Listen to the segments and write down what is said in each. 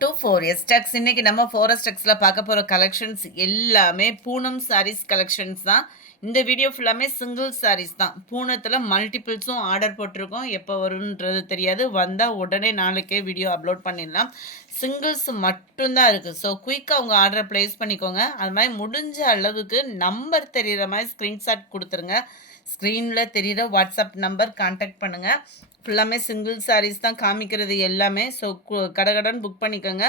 To 4S Stux. இன்னைக்கு நம்ம 4S Stuxல பார்க்க போகிற கலெக்ஷன்ஸ் எல்லாமே பூனம் சாரீஸ் கலெக்ஷன்ஸ் தான். இந்த வீடியோ ஃபுல்லாமே சிங்கிள் சாரீஸ் தான். பூனத்தில் மல்டிபிள்ஸும் ஆர்டர் போட்டிருக்கோம். எப்போ வரும்ன்றது தெரியாது. வந்தால் உடனே நாளைக்கே வீடியோ அப்லோட் பண்ணிடலாம். சிங்கிள்ஸ் மட்டும்தான் இருக்குது. ஸோ குயிக்காக உங்கள் ஆர்டரை ப்ளேஸ் பண்ணிக்கோங்க. அது மாதிரி முடிஞ்ச அளவுக்கு நம்பர் தெரிகிற மாதிரி ஸ்க்ரீன்ஷாட் கொடுத்துருங்க. ஸ்க்ரீனில் தெரிகிற வாட்ஸ்அப் நம்பர் கான்டாக்ட் பண்ணுங்கள். ஃபுல்லாமே சிங்கிள் சாரீஸ் தான் காமிக்கிறது எல்லாமே. ஸோ கடகடன் புக் பண்ணிக்கோங்க.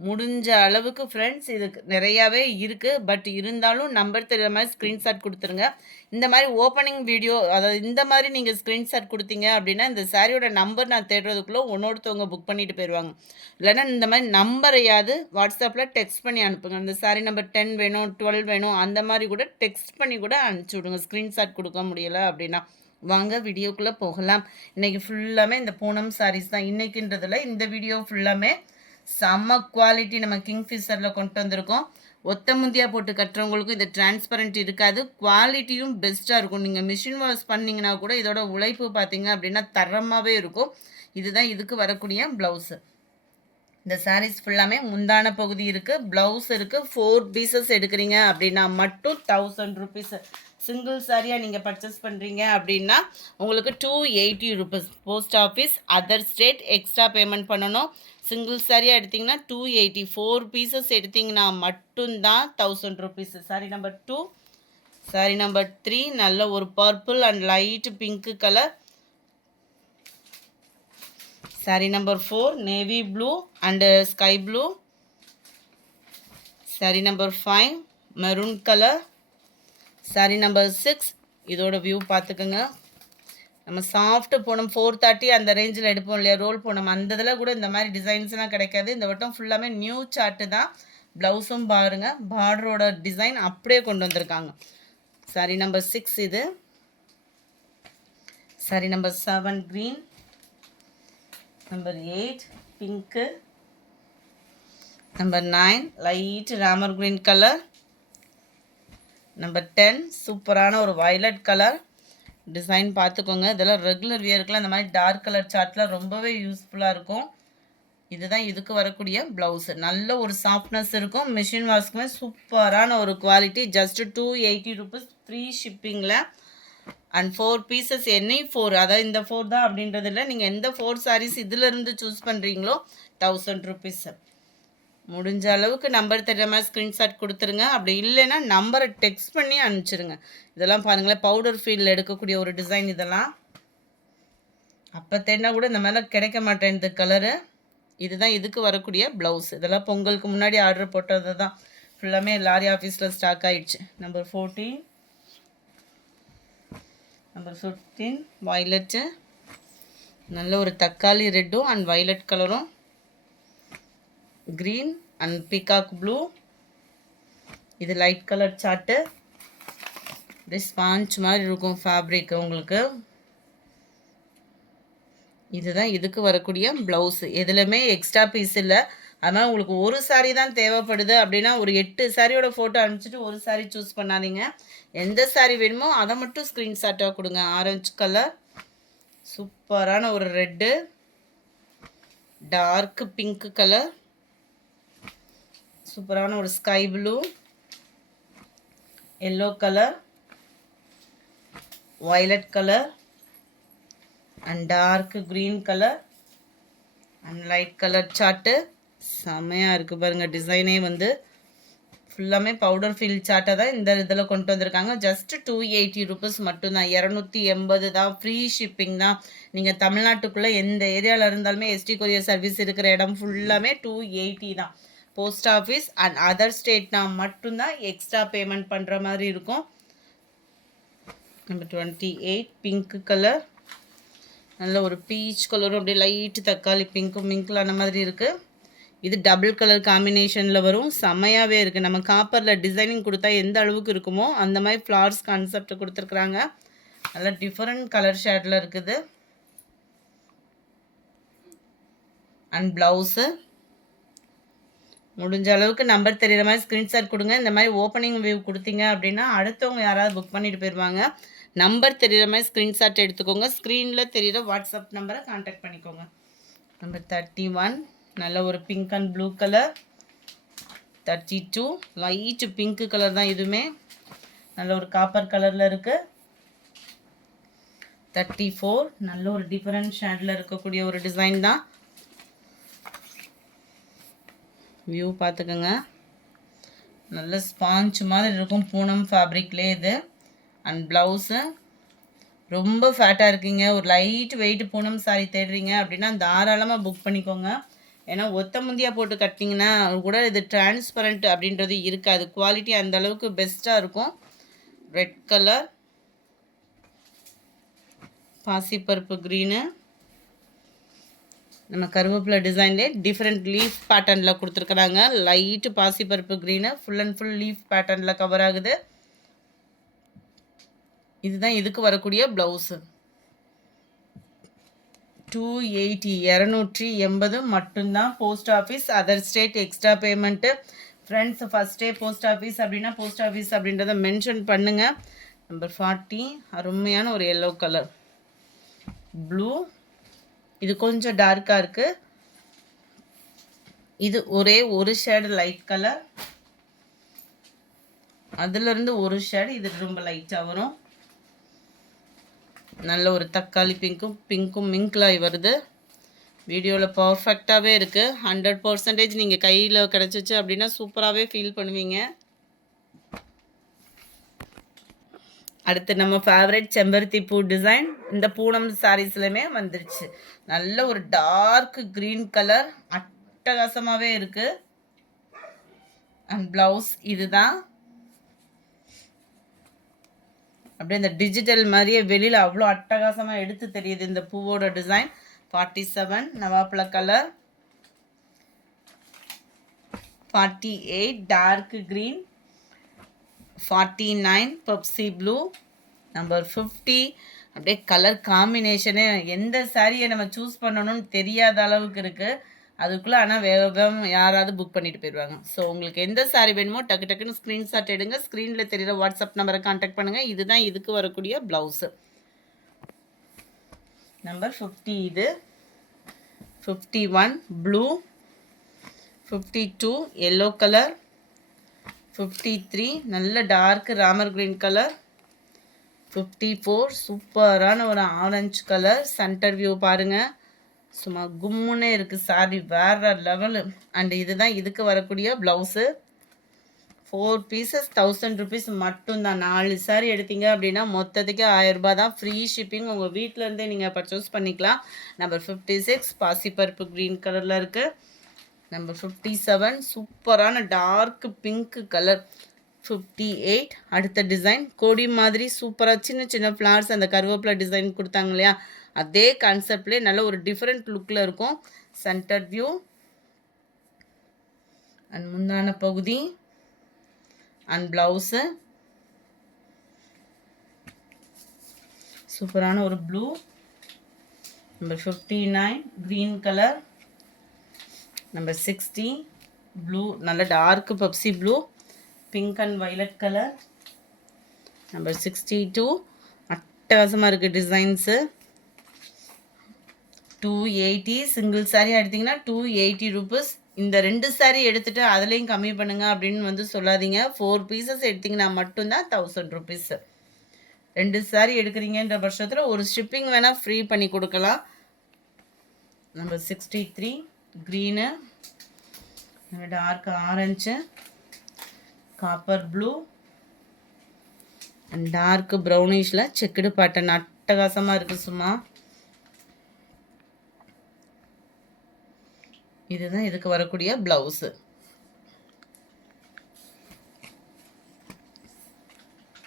முடிஞ்ச அளவுக்கு ஃப்ரெண்ட்ஸ் இதுக்கு நிறையாவே இருக்குது. பட் இருந்தாலும் நம்பர் தெரிகிற மாதிரி ஸ்க்ரீன்ஷாட் கொடுத்துருங்க. இந்த மாதிரி ஓப்பனிங் வீடியோ, அதாவது இந்த மாதிரி நீங்கள் ஸ்க்ரீன்ஷாட் கொடுத்தீங்க அப்படின்னா இந்த சாரியோட நம்பர் நான் தேடுறதுக்குள்ளே ஒன்னொருத்தவங்க புக் பண்ணிட்டு போயிடுவாங்க. இல்லைன்னா இந்த மாதிரி நம்பரையாவது வாட்ஸ்அப்பில் டெக்ஸ்ட் பண்ணி அனுப்புங்க. இந்த சாரி நம்பர் 10 வேணும், 12 வேணும், அந்த மாதிரி கூட டெக்ஸ்ட் பண்ணி கூட அனுப்பிச்சி விடுங்க. ஸ்க்ரீன்ஷாட் கொடுக்க முடியலை அப்படின்னா. வாங்க வீடியோக்குள்ளே போகலாம். இன்றைக்கி ஃபுல்லாமே இந்த பூனம் சாரீஸ் தான். இன்றைக்கின்றதில் இந்த வீடியோ ஃபுல்லாமே செம்ம குவாலிட்டி நம்ம கிங்ஃபிஷரில் கொண்டு வந்திருக்கோம். ஒத்த முந்தியாக போட்டு கட்டுறவங்களுக்கும் இது டிரான்ஸ்பரண்ட் இருக்காது. குவாலிட்டியும் பெஸ்ட்டாக இருக்கும். நீங்கள் மிஷின் வாஷ் பண்ணிங்கன்னா கூட இதோட உழைப்பு பார்த்தீங்க அப்படின்னா தரமாகவே இருக்கும். இதுதான் இதுக்கு வரக்கூடிய ப்ளவுஸு. இந்த சாரீஸ் ஃபுல்லாமே முந்தான பகுதி இருக்குது, ப்ளவுஸ் இருக்குது. 4 பீசஸ் எடுக்கிறீங்க அப்படின்னா மட்டும் 1000 ருபீஸ். சிங்கிள் சாரியாக நீங்கள் பர்ச்சேஸ் பண்ணுறீங்க அப்படின்னா உங்களுக்கு 280 rupees. Post office other state extra payment பண்ணணும். சிங்கிள் சாரியாக எடுத்திங்கன்னா 280. 4 பீசஸ் எடுத்திங்கன்னா மட்டும்தான் 1000 rupees. Sorry number 2, sorry number 3 நல்ல ஒரு purple and light pink colour. Sorry number 4 navy blue and sky blue. Sorry number 5 maroon colour. Sorry number 6 இதோட view பார்த்துக்கோங்க. நம்ம soft Poonam 430 அந்த ரேஞ்சில் எடுப்போம் இல்லையா, ரோல் பூனம், அந்த இதில் கூட இந்த மாதிரி டிசைன்ஸ்லாம் கிடைக்காது. இந்த வட்டம் ஃபுல்லாமே நியூ சார்ட்டு தான். ப்ளவுஸும் பாருங்கள், பார்டரோட டிசைன் அப்படியே கொண்டு வந்திருக்காங்க. சாரி நம்பர் 6 இது. Sorry number 7 green. Number 8 pink. Number 9 light Ramar green colour. Number 10 சூப்பரான ஒரு வயலட் கலர். டிசைன் பார்த்துக்கோங்க. இதெல்லாம் ரெகுலர் வியருக்குலாம் இந்த மாதிரி டார்க் கலர் சார்ட்டில் ரொம்பவே யூஸ்ஃபுல்லாக இருக்கும். இதுதான் இதுக்கு வரக்கூடிய ப்ளவுஸு. நல்ல ஒரு சாஃப்ட்னஸ் இருக்கும். மிஷின் வாஷ்க்குமே சூப்பரான ஒரு குவாலிட்டி. ஜஸ்ட்டு 280 ருபீஸ் ஃப்ரீ ஷிப்பிங்கில். அண்ட் 4 பீசஸ் என்னை 4, அதாவது இந்த 4 தான் அப்படின்றது இல்லை. நீங்கள் எந்த 4 சாரீஸ் இதிலிருந்து சூஸ் பண்ணுறீங்களோ 1000 ருபீஸ். முடிஞ்ச அளவுக்கு நம்பர் தெரிகிற மாதிரி ஸ்க்ரீன்ஷாட் கொடுத்துருங்க. அப்படி இல்லைன்னா நம்பரை டெக்ஸ்ட் பண்ணி அனுப்பிச்சிடுங்க. இதெல்லாம் பாருங்களேன், பவுடர் ஃபீல்டில் எடுக்கக்கூடிய ஒரு டிசைன். இதெல்லாம் அப்போ தேடினா கூட இந்த மாதிரிலாம் கிடைக்க மாட்டேன் கலரு. இதுதான் இதுக்கு வரக்கூடிய ப்ளவுஸ். இதெல்லாம் பொங்கலுக்கு முன்னாடி ஆர்டர் போட்டது தான். ஃபுல்லாமே லாரி ஆஃபீஸில் ஸ்டாக் ஆகிடுச்சு. Number 14 number 15 violet. நல்ல ஒரு தக்காளி ரெட்டும் அண்ட் வயலட் கலரும். Green and peacock blue. இது லைட் கலர் சார்ட்டு. இது ஸ்பாஞ்ச் மாதிரி இருக்கும் ஃபேப்ரிக் உங்களுக்கு. இதுதான் இதுக்கு வரக்கூடிய ப்ளவுஸு. எதுலையுமே எக்ஸ்ட்ரா பீஸ் இல்லை. அதனால் உங்களுக்கு ஒரு சாரீ தான் தேவைப்படுது அப்படின்னா ஒரு 8 சாரியோட ஃபோட்டோ அனுப்பிச்சிட்டு ஒரு சாரீ சூஸ் பண்ணாதீங்க. எந்த சாரீ வேணுமோ அதை மட்டும் ஸ்க்ரீன்ஷாட்டாக கொடுங்க. ஆரஞ்சு கலர், சூப்பரான ஒரு ரெட்டு, டார்க் பிங்க் கலர், சூப்பரான ஒரு sky blue, yellow colour, violet colour and dark green colour and light colour chart. செம்மையாக இருக்குது பாருங்கள். டிசைனே வந்து ஃபுல்லாமே பவுடர் ஃபீல் சார்ட்டை தான் இந்த இதில் கொண்டு வந்திருக்காங்க. ஜஸ்ட்டு 280 ருபீஸ் மட்டும்தான். 280 தான். ஃப்ரீ ஷிப்பிங் தான். நீங்கள் தமிழ்நாட்டுக்குள்ளே எந்த ஏரியாவில் இருந்தாலுமே எஸ்டி கொரியர் சர்வீஸ் இருக்கிற இடம் ஃபுல்லாமே 280 தான். போஸ்ட் ஆஃபீஸ் அண்ட் அதர் ஸ்டேட்னா மட்டும்தான் எக்ஸ்ட்ரா பேமெண்ட் பண்ணுற மாதிரி இருக்கும். Number 28 pink colour. நல்ல ஒரு பீச் கலரும் அப்படியே லைட்டு தக்காளி பிங்க்கும் மிங்கிளான மாதிரி இருக்குது. இது டபுள் கலர் காம்பினேஷனில் வரும். செம்மையாகவே இருக்குது. நம்ம காப்பரில் டிசைனிங் கொடுத்தா எந்த அளவுக்கு இருக்குமோ அந்த மாதிரி ஃப்ளார்ஸ் கான்செப்ட் கொடுத்துருக்குறாங்க. நல்லா டிஃப்ரெண்ட் கலர் ஷேடில் இருக்குது. அண்ட் ப்ளவுஸு முடிஞ்ச அளவுக்கு நம்பர் தெரிகிற மாதிரி ஸ்க்ரீன்ஷாட் கொடுங்க. இந்த மாதிரி ஓப்பனிங் வியூ கொடுத்தீங்க அப்படின்னா அடுத்தவங்க யாராவது புக் பண்ணிட்டு போயிடுவாங்க. நம்பர் தெரிகிற மாதிரி ஸ்க்ரீன்ஷாட் எடுத்துக்கோங்க. ஸ்க்ரீனில் தெரிகிற வாட்ஸ்அப் நம்பரை கான்டாக்ட் பண்ணிக்கோங்க. நம்பர் 31 நல்ல ஒரு pink and blue colour. 32 light pink colour தான் இதுவுமே. நல்ல ஒரு காப்பர் கலரில் இருக்குது. 34 நல்ல ஒரு டிஃபரெண்ட் ஷேடில் இருக்கக்கூடிய ஒரு டிசைன் தான். வியூ பார்த்துக்கோங்க. நல்ல ஸ்பாஞ்ச் மாதிரி இருக்கும் பூனம் ஃபேப்ரிக்லேயே இது. அண்ட் ப்ளவுஸு ரொம்ப ஃபேட்டாக இருக்கீங்க, ஒரு லைட் வெயிட் பூனம் சாரி தேடுறீங்க அப்படின்னா தாராளமாக புக் பண்ணிக்கோங்க. ஏன்னா ஒத்த முந்தியாக போட்டு கட்டிங்கன்னா கூட இது டிரான்ஸ்பரண்ட் அப்படின்றது இருக்காது. குவாலிட்டி அந்த அளவுக்கு பெஸ்ட்டாக இருக்கும். ரெட் கலர், பாசிப்பருப்பு க்ரீனு, நம்ம கருவேப்பிலை டிசைன்லேயே டிஃப்ரெண்ட் லீஃப் பேட்டர்னில் கொடுத்துருக்குறாங்க. லைட்டு பாசிப்பருப்பு green full and full leaf பேட்டர்னில் கவர் ஆகுது. இதுதான் இதுக்கு வரக்கூடிய ப்ளவுஸு. 280 மட்டும்தான். Post office, other state extra payment. Friends ஃபஸ்ட்டே போஸ்ட் ஆஃபீஸ் அப்படின்னா போஸ்ட் ஆஃபீஸ் அப்படின்றத மென்ஷன் பண்ணுங்கள். நம்பர் 40 அருமையான ஒரு எல்லோ கலர். ப்ளூ இது கொஞ்சம் டார்க்காக இருக்குது. இது ஒரே ஒரு ஷேடு லைட் கலர், அதுலேருந்து ஒரு ஷேடு இது ரொம்ப லைட்டாக வரும். நல்ல ஒரு தக்காளி பிங்க்கும் மிங்க்லாய் வருது. வீடியோவில் பர்ஃபெக்டாகவே இருக்குது. 100% நீங்கள் கையில் கிடச்சிச்சு அப்படின்னா சூப்பராகவே ஃபீல் பண்ணுவீங்க. அடுத்து நம்ம ஃபேவரட் செம்பருத்தி பூ டிசைன் இந்த பூனம் சாரீஸ்லையுமே வந்துருச்சு. நல்ல ஒரு டார்க் க்ரீன் கலர் அட்டகாசமாகவே இருக்குது. அண்ட் ப்ளவுஸ் இதுதான். அப்படியே இந்த டிஜிட்டல் மாதிரியே வெளியில் அவ்வளோ அட்டகாசமாக எடுத்து தெரியுது இந்த பூவோட டிசைன். 47 நவாப்பழ colour. 48 dark green. 49 Pepsi blue. Number 50 அப்படியே கலர் காம்பினேஷனு எந்த சாரியை நம்ம சூஸ் பண்ணணும்னு தெரியாத அளவுக்கு இருக்குது. அதுக்குள்ளே ஆனால் வேக யாராவது புக் பண்ணிட்டு போயிடுவாங்க. ஸோ உங்களுக்கு எந்த சாரி வேணுமோ டக்கு டக்குன்னு ஸ்க்ரீன்ஷாட் எடுங்க. ஸ்க்ரீனில் தெரிகிற வாட்ஸ்அப் நம்பரை கான்டாக்ட் பண்ணுங்கள். இதுதான் இதுக்கு வரக்கூடிய ப்ளவுஸு. நம்பர் 50 இது. 51 ப்ளூ. 52 yellow colour. 53 நல்ல டார்க் ராமர் க்ரீன் கலர். 54 சூப்பரான ஒரு ஆரஞ்சு கலர். சென்டர் வியூ பாருங்கள், சும்மா கும்முன்னே இருக்குது சாரி, வேறு லெவலு. அண்டு இதுதான் இதுக்கு வரக்கூடிய ப்ளவுஸு. 4 பீசஸ் 1000 ருபீஸ் மட்டும்தான். 4 சாரி எடுத்தீங்க அப்படின்னா மொத்தத்துக்கு 1000 ரூபாய் தான். Free shipping. உங்கள் வீட்டிலேருந்தே நீங்கள் பர்ச்சேஸ் பண்ணிக்கலாம். நம்பர் 56 பாசிப்பருப்பு க்ரீன் கலரில் இருக்குது. நம்பர் 57 சூப்பரான டார்க் பிங்க் கலர். 58 அடுத்த டிசைன் கொடி மாதிரி சூப்பராக சின்ன சின்ன ஃப்ளார்ஸ் அந்த கருவேப்பிலை டிசைன் கொடுத்தாங்க இல்லையா, அதே கான்செப்ட்லேயே நல்ல ஒரு டிஃப்ரெண்ட் லுக்கில் இருக்கும். சென்டர் வியூ அண்ட் முந்தான பகுதி அண்ட் ப்ளவுஸு சூப்பரான ஒரு blue. Number 59 green colour. Number 60 blue நல்ல dark Pepsi blue, pink and violet colour. Number 62 அட்டகாசமாக இருக்குது டிசைன்ஸு. 280 சிங்கிள் சாரீ எடுத்திங்கன்னா 280 ருபீஸ். இந்த 2 சாரீ எடுத்துகிட்டு அதுலேயும் கம்மி பண்ணுங்கள் அப்படின்னு வந்து சொல்லாதீங்க. 4 பீசஸ் எடுத்திங்கன்னா மட்டும்தான் 1000 ருபீஸ். 2 சாரீ எடுக்கிறீங்கன்ற பட்சத்தில் ஒரு ஷிப்பிங் வேணால் ஃப்ரீ பண்ணி கொடுக்கலாம். Number 63 green, dark orange, copper blue and dark ப்ரௌனிஷில் செக்குடு பேட்டர்ன் அட்டகாசமாக இருக்குது சும்மா. இதுதான் இதுக்கு வரக்கூடிய blouse.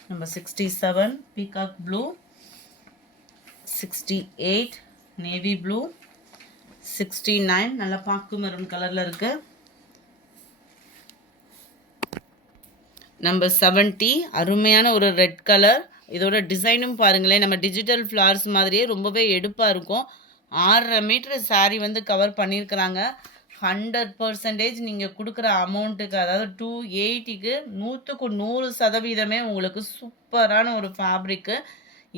Number 67 peacock blue. 68 navy blue. 69 நல்லா பாக்கு மெரூன் கலரில் இருக்குது. நம்பர் 70 அருமையான ஒரு ரெட் கலர். இதோட டிசைனும் பாருங்களேன், நம்ம டிஜிட்டல் ஃப்ளார்ஸ் மாதிரியே ரொம்பவே எடுப்பாக இருக்கும். 6.5 மீட்டர் சாரீ வந்து கவர் பண்ணியிருக்கிறாங்க. 100% நீங்கள் கொடுக்குற அமௌண்ட்டுக்கு, அதாவது 280க்கு 100க்கு 100% உங்களுக்கு சூப்பரான ஒரு ஃபேப்ரிக்கு.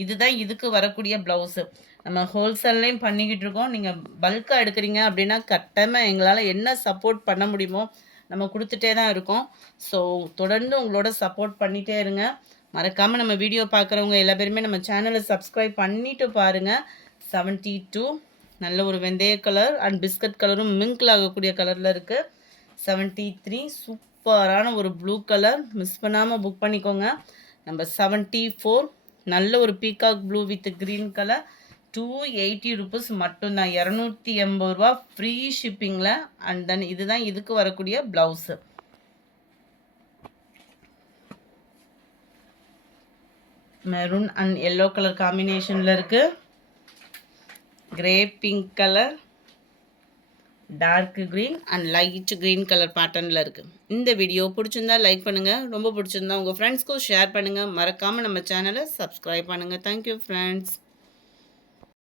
இதுதான் இதுக்கு வரக்கூடிய ப்ளவுஸு. நம்ம ஹோல்சேல்லையும் பண்ணிக்கிட்டு இருக்கோம். நீங்கள் பல்காக எடுக்கிறீங்க அப்படின்னா கட்டாயமாக எங்களால் என்ன சப்போர்ட் பண்ண முடியுமோ நம்ம கொடுத்துட்டே தான் இருக்கோம். ஸோ தொடர்ந்து உங்களோட சப்போர்ட் பண்ணிகிட்டே இருங்க. மறக்காமல் நம்ம வீடியோ பார்க்குறவங்க எல்லா பேருமே நம்ம சேனலை சப்ஸ்கிரைப் பண்ணிவிட்டு பாருங்கள். 72 நல்ல ஒரு வெந்தய கலர் அண்ட் பிஸ்கட் கலரும் மிங்கில் ஆகக்கூடிய கலரில் இருக்குது. 73 சூப்பரான ஒரு ப்ளூ கலர், மிஸ் பண்ணாமல் புக் பண்ணிக்கோங்க. நம்பர் 74 நல்ல ஒரு peacock blue with green colour, 280 rupees மட்டும்தான், 280 ரூபா ஃப்ரீ ஷிப்பிங்கில். அண்ட் தென் இதுதான் இதுக்கு வரக்கூடிய blouse. Maroon and yellow colour காம்பினேஷனில் இருக்குது. Grey pink colour, dark green and light green colour பேட்டர்னில் இருக்குது. இந்த வீடியோ பிடிச்சிருந்தா லைக் பண்ணுங்கள், ரொம்ப பிடிச்சிருந்தா உங்கள் ஃப்ரெண்ட்ஸ்க்கும் ஷேர் பண்ணுங்கள். மறக்காமல் நம்ம சேனலை சப்ஸ்கிரைப் பண்ணுங்கள். Thank you friends.